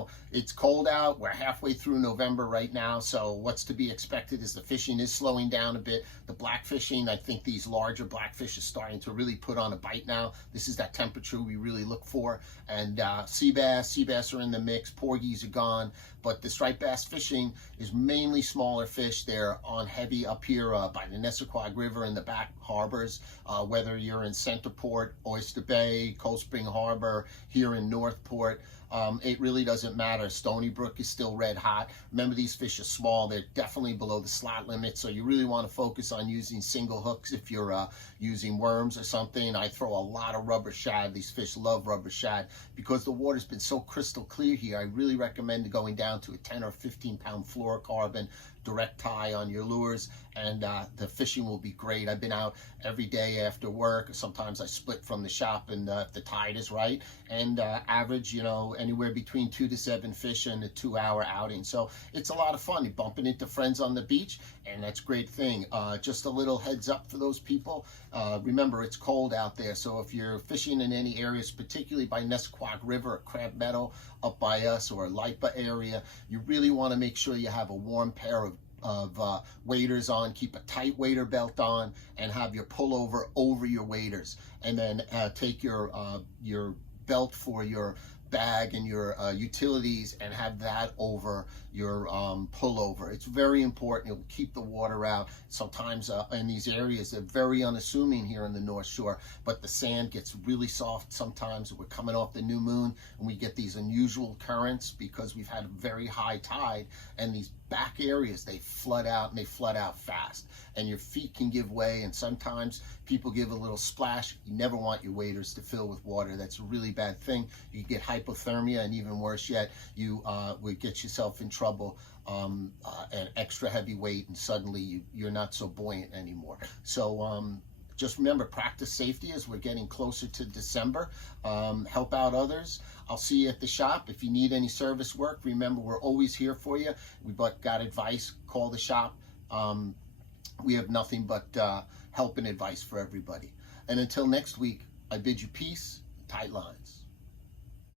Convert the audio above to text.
know, it's cold out. We're halfway through November right now, so what's to be expected is the fishing is slowing down a bit. The black fishing, I think these larger blackfish are starting to really put on a bite now. This is that temperature we really look for. And sea bass are in the mix, porgies are gone, but the striped bass fishing is mainly smaller fish. They're on heavy up here by the Nesquogue River in the back harbors, whether you're in Centerport, Oyster Bay, Cold Spring Harbor, here in Northport. It really doesn't matter. Stony Brook is still red hot. Remember, these fish are small. They're definitely below the slot limit, so you really want to focus on using single hooks if you're using worms or something. I throw a lot of rubber shad. These fish love rubber shad. Because the water's been so crystal clear here, I really recommend going down to a 10 or 15 pound fluorocarbon direct tie on your lures, and the fishing will be great. I've been out every day after work. Sometimes I split from the shop, and if the tide is right, and average, you know, anywhere between 2 to 7 fish in a 2-hour outing. So it's a lot of fun. You're bumping into friends on the beach, and that's a great thing. Just a little heads up for those people. Remember, it's cold out there, so if you're fishing in any areas, particularly by Nesquogue River or Crab Meadow up by us, or Lipa area, you really want to make sure you have a warm pair of waders on. Keep a tight wader belt on, and have your pullover over your waders, and then take your belt for your bag and your utilities, and have that over your pullover. It's very important. It'll keep the water out. Sometimes in these areas, they're very unassuming here in the North Shore, but the sand gets really soft sometimes. We're coming off the new moon, and we get these unusual currents because we've had a very high tide, and these back areas, they flood out, and they flood out fast, and your feet can give way, and sometimes people give a little splash. You never want your waders to fill with water. That's a really bad thing. You get hypothermia, and even worse yet, you would get yourself in trouble, an extra heavy weight, and suddenly you're not so buoyant anymore. So just remember, practice safety as we're getting closer to December. Help out others. I'll see you at the shop. If you need any service work, remember, we're always here for you. We've got advice, call the shop. We have nothing but help and advice for everybody. And until next week, I bid you peace, tight lines.